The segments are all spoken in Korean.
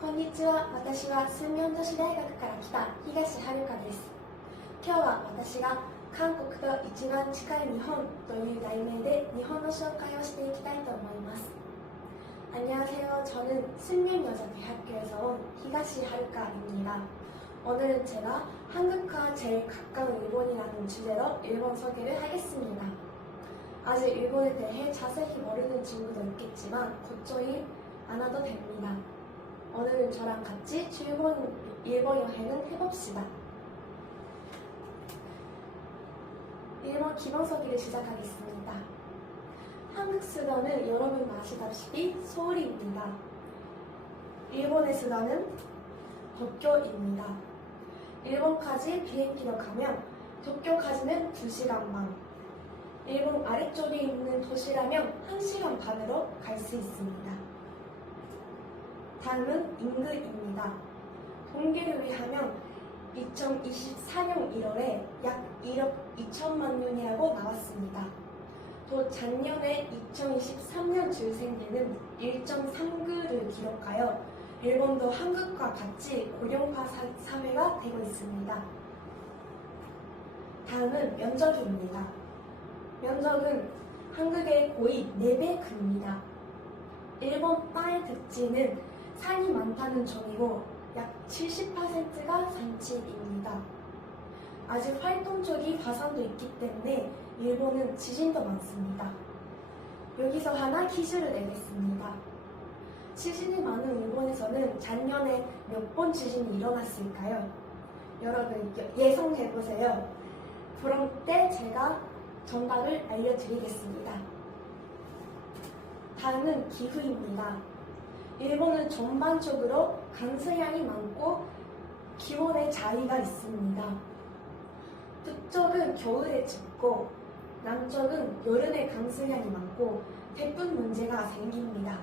こんにちは。私は寸明女子大学から来た東遥です。今日は私が韓国と一番近い日本という題名で日本の紹介をしていきたいと思います。안녕하세요. 저는 순명여자대학교에서 온 히가시 하루카입니다. 오늘은 제가 한국과 제일 가까운 일본이라는 주제로 일본 소개를 하겠습니다. 아직 일본에 대해 자세히 모르는 친구도 있겠지만 걱정이 않아도 됩니다. 오늘은 저랑 같이 일본 여행을 해봅시다. 일본 기본소개를 시작하겠습니다. 한국 수도는 여러분 아시다시피 서울입니다. 일본의 수도는 도쿄입니다. 일본까지 비행기로 가면 도쿄까지는 2시간 반, 일본 아래쪽에 있는 도시라면 1시간 반으로 갈 수 있습니다. 다음은 인구입니다. 통계를 위하면 2024년 1월에 약 1억 2천만 명이라고 나왔습니다. 또 작년에 2023년 출생률은 1.39를 기록하여 일본도 한국과 같이 고령화 사회가 되고 있습니다. 다음은 면적입니다. 면적은 한국의 거의 4배 큽니다. 일본 땅의 특징은 산이 많다는 점이고 약 70%가 산지입니다. 아직 활동적인 화산도 있기 때문에 일본은 지진도 많습니다. 여기서 하나 퀴즈를 내겠습니다. 지진이 많은 일본에서는 작년에 몇 번 지진이 일어났을까요? 여러분 예상해보세요. 그럼 때 제가 정답을 알려드리겠습니다. 다음은 기후입니다. 일본은 전반적으로 강수량이 많고 기온의 차이가 있습니다. 북쪽은 겨울에 춥고 남쪽은 여름에 강수량이 많고 태풍 문제가 생깁니다.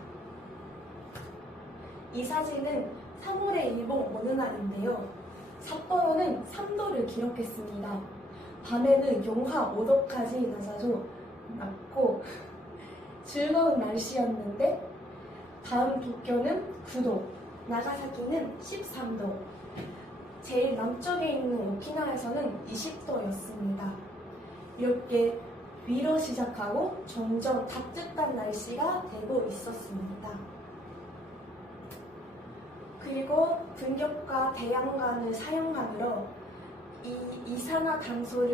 이 사진은 3월에 일본 어느 날인데요. 삿포로는 3도를 기록했습니다. 밤에는 영하 5도까지 낮고 즐거운 날씨였는데 다음 도쿄는 9도, 나가사키는 13도, 제일 남쪽에 있는 오키나와에서는 20도였습니다. 이렇게 위로 시작하고 점점 따뜻한 날씨가 되고 있었습니다. 그리고 풍력과 태양광을 사용함으로 이산화탄소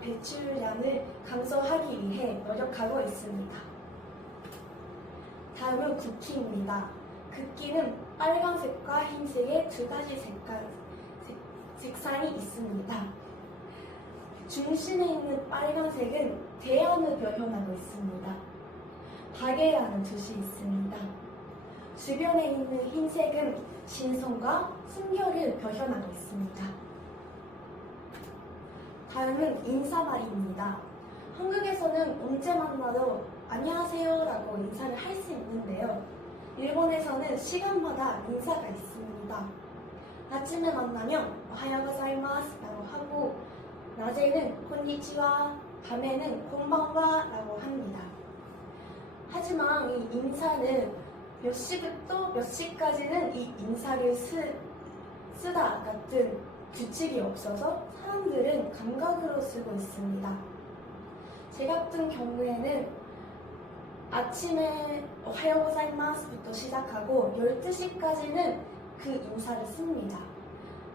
배출량을 감소하기 위해 노력하고 있습니다. 다음은 국기입니다. 국기는 빨간색과 흰색의 두 가지 색상이 있습니다. 중심에 있는 빨간색은 대안을 표현하고 있습니다. 박애라는 뜻이 있습니다. 주변에 있는 흰색은 신성과 순결을 표현하고 있습니다. 다음은 인사말입니다. 한국에서는 언제 만나도 안녕하세요 라고 인사를 할 수 있는데요. 일본에서는 시간마다 인사가 있습니다. 아침에 만나면 오하요 고자이마스 라고 하고 낮에는 곤니치와, 밤에는 곤방와 라고 합니다. 하지만 이 인사는 몇 시부터 몇 시까지는 이 인사를 쓰다 같은 규칙이 없어서 사람들은 감각으로 쓰고 있습니다. 제 같은 경우에는 아침에 오하요 고자이마스부터 시작하고 12시까지는 그 인사를 씁니다.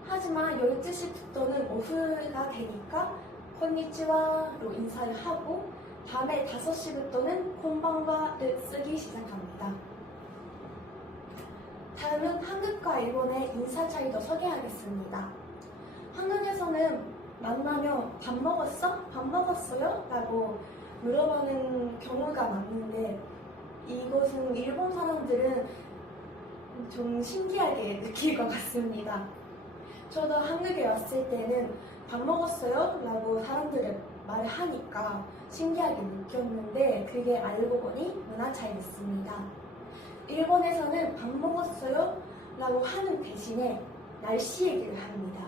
하지만 12시부터는 오후가 되니까 콘니치와로 인사를 하고 밤에 5시부터는 콘방와를 쓰기 시작합니다. 다음은 한국과 일본의 인사 차이도 소개하겠습니다. 한국에서는 만나면 밥 먹었어? 밥 먹었어요? 라고 물어보는 경우가 많은데 이것은 일본 사람들은 좀 신기하게 느낄 것 같습니다. 저도 한국에 왔을 때는 밥 먹었어요? 라고 사람들이 말을 하니까 신기하게 느꼈는데 그게 알고 보니 문화 차이였습니다. 일본에서는 밥 먹었어요? 라고 하는 대신에 날씨 얘기를 합니다.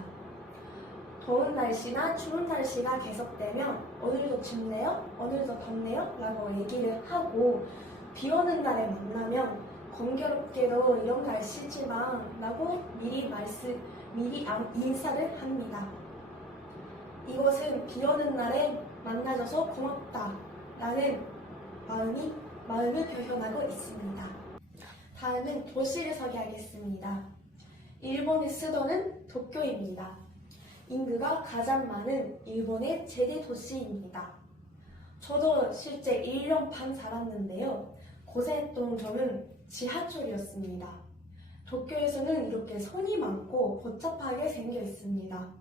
더운 날씨나 추운 날씨가 계속되면 오늘도 춥네요? 오늘도 덥네요? 라고 얘기를 하고 비 오는 날에 만나면 공교롭게도 이런 날씨지만 라고 미리 인사를 합니다. 이것은 비 오는 날에 만나줘서 고맙다 라는 마음을 표현하고 있습니다. 다음은 도시를 소개하겠습니다. 일본의 수도는 도쿄입니다. 인구가 가장 많은 일본의 최대 도시입니다. 저도 실제 1년 반 살았는데요. 고생했던 점은 지하철이었습니다. 도쿄에서는 이렇게 손이 많고 복잡하게 생겨 있습니다.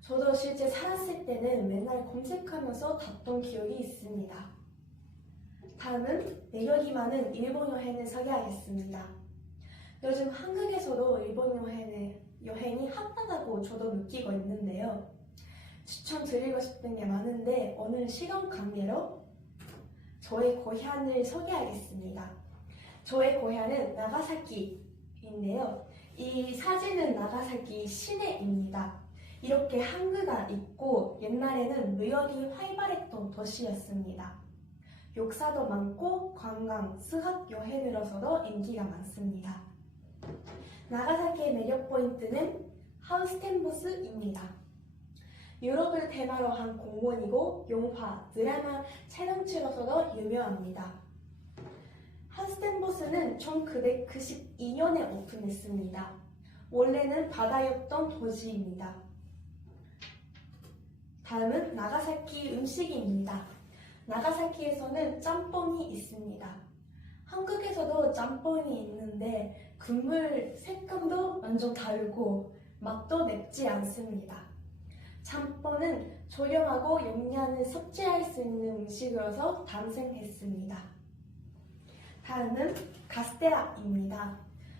저도 실제 살았을 때는 맨날 검색하면서 봤던 기억이 있습니다. 다음은 매력이 많은 일본 여행을 소개하겠습니다. 요즘 한국에서도 일본 여행이 핫하다고 저도 느끼고 있는데요. 추천드리고 싶은 게 많은데 오늘 시간 관계로 저의 고향을 소개하겠습니다. 저의 고향은 나가사키인데요. 이 사진은 나가사키 시내입니다. 이렇게 항구가 있고 옛날에는 무역이 활발했던 도시였습니다. 역사도 많고 관광, 수학 여행으로서도 인기가 많습니다. 나가사키의 매력 포인트는 하우스텐보스입니다. 유럽을 테마로 한 공원이고 영화, 드라마 촬영지로서도 유명합니다. 하우스텐보스는 1992년에 오픈했습니다. 원래는 바다였던 도시입니다. 다음은 나가사키 음식입니다. 나가사키에서는 짬뽕이 있습니다. 한국에서도 짬뽕이 있는데 국물 색감도 완전 다르고 맛도 맵지 않습니다. 짬뽕은 저렴하고 영양을 섭취할 수 있는 음식으로서 탄생했습니다. 다음은 카스테라입니다.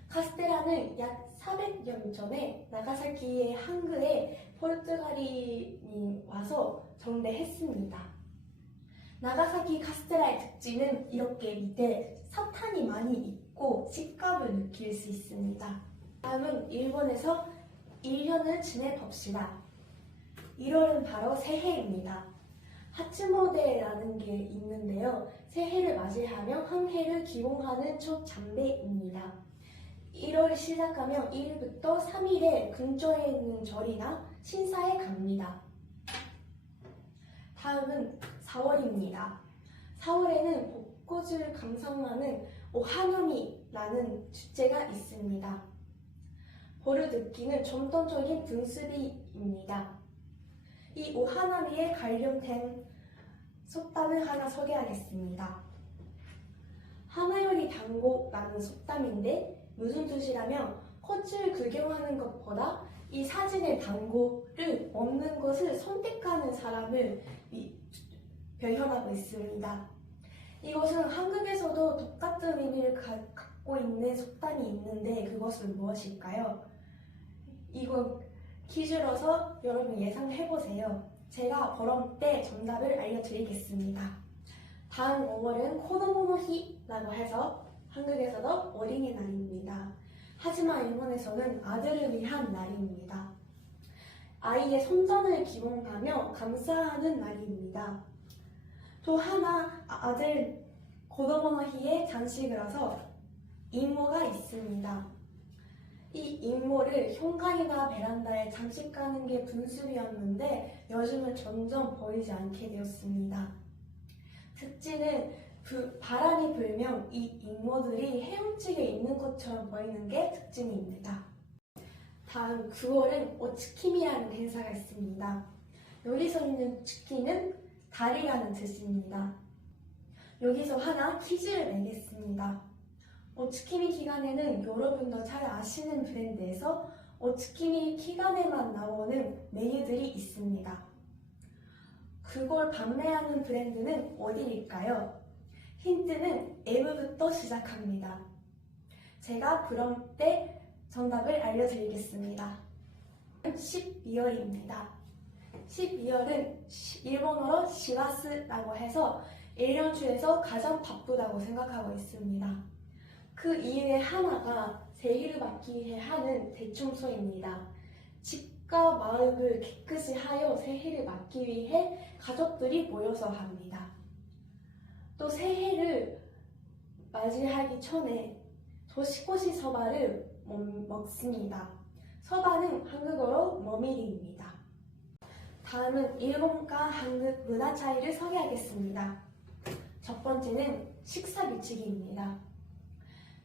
카스테라는 약 400년 전에 나가사키의 항구에 포르투갈인이 와서 정대했습니다. 나가사키 카스테라의 특징은 이렇게 밑에 사탕이 많이 있고 식감을 느낄 수 있습니다. 다음은 일본에서 1년을 지내봅시다. 1월은 바로 새해입니다. 하츠모데라는 게 있는데요. 새해를 맞이하며 한 해를 기원하는 첫 장례입니다. 1월 시작하면 1일부터 3일에 근처에 있는 절이나 신사에 갑니다. 다음은 4월입니다. 4월에는 벚꽃을 감상하는 오하나미라는 축제가 있습니다. 봄을 느끼는 전통적인 분수비입니다. 이 오하나미에 관련된 속담을 하나 소개하겠습니다. 하나요리 단고라는 속담인데 무슨 뜻이라면 꽃을 구경하는 것보다 이 사진의 단고를 먹는 것을 선택하는 사람을 표현하고 있습니다. 이것은 한국에서도 똑같은 의미를 갖고 있는 속담이 있는데 그것은 무엇일까요? 이거 퀴즈로서 여러분 예상해보세요. 제가 그럼 때 정답을 알려드리겠습니다. 다음 5월은 코도모노히라고 해서 한국에서도 어린이날입니다. 하지만 일본에서는 아들을 위한 날입니다. 아이의 성장을 기원하며 감사하는 날입니다. 또 하나 아들 코도모노히의 장식으로서 이모가 있습니다. 이 이모를 현관이나 베란다에 장식하는 게 분수비였는데 요즘은 점점 보이지 않게 되었습니다. 특징은 바람이 불면 이 이모들이 헤엄치게 있는 것처럼 보이는 게 특징입니다. 다음 9월은 오츠키미라는 행사가 있습니다. 여기서 있는 츠키는 달이라는 뜻입니다. 여기서 하나 퀴즈를 내겠습니다. 오츠키미 기간에는 여러분도 잘 아시는 브랜드에서 오츠키미 기간에만 나오는 메뉴들이 있습니다. 그걸 판매하는 브랜드는 어디일까요? 힌트는 M부터 시작합니다. 제가 그럼 때 정답을 알려드리겠습니다. 12월입니다. 12월은 일본어로 시와스라고 해서 1년 중에서 가장 바쁘다고 생각하고 있습니다. 그 이유의 하나가 새해를 맞기 위해 하는 대청소입니다. 집과 마을을 깨끗이 하여 새해를 맞기 위해 가족들이 모여서 합니다. 또 새해를 맞이하기 전에 도시코시 소바를 먹습니다. 소바는 한국어로 머밀입니다. 다음은 일본과 한국 문화 차이를 소개하겠습니다. 첫 번째는 식사 규칙입니다.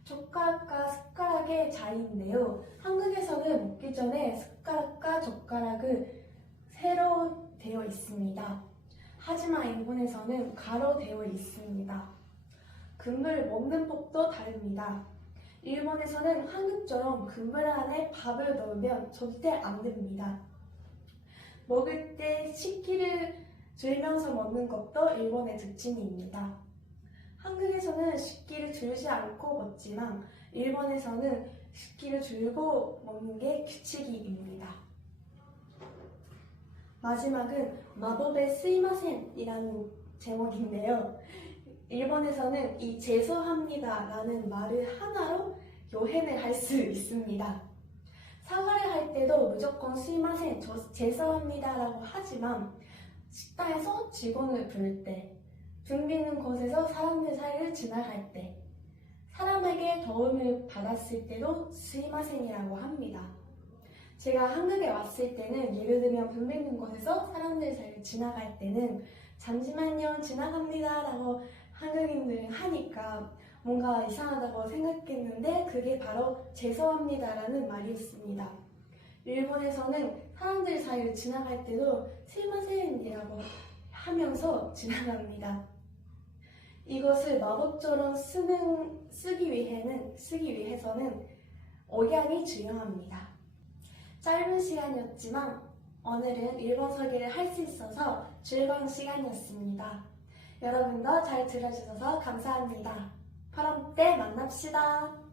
젓가락과 숟가락의 차이인데요. 한국에서는 먹기 전에 숟가락과 젓가락을 세로 되어 있습니다. 하지만 일본에서는 가로 되어 있습니다. 그물 먹는 법도 다릅니다. 일본에서는 한국처럼 그물 안에 밥을 넣으면 절대 안 됩니다. 먹을 때 식기를 들면서 먹는 것도 일본의 특징입니다. 한국에서는 식기를 들지 않고 먹지만 일본에서는 식기를 들고 먹는 게 규칙입니다. 마지막은 마법의 스이마센이라는 제목인데요. 일본에서는 이 죄송합니다 라는 말을 하나로 요행을 할 수 있습니다. 사과를 할 때도 무조건 스이마센, 죄송합니다 라고 하지만 식당에서 직원을 부를 때, 등 비는 곳에서 사람들 사이를 지나갈 때, 사람에게 도움을 받았을 때도 스이마센이라고 합니다. 제가 한국에 왔을 때는 예를 들면 등 비는 곳에서 사람들 사이를 지나갈 때는 잠시만요 지나갑니다 라고 한국인들은 하니까 뭔가 이상하다고 생각했는데 그게 바로 죄송합니다 라는 말이었습니다. 일본에서는 사람들 사이를 지나갈 때도 스이마센이라고 하면서 지나갑니다. 이것을 마법처럼 쓰기 위해서는 억양이 중요합니다. 짧은 시간이었지만 오늘은 일본 소개를 할 수 있어서 즐거운 시간이었습니다. 여러분도 잘 들어주셔서 감사합니다. 8월 때 만납시다.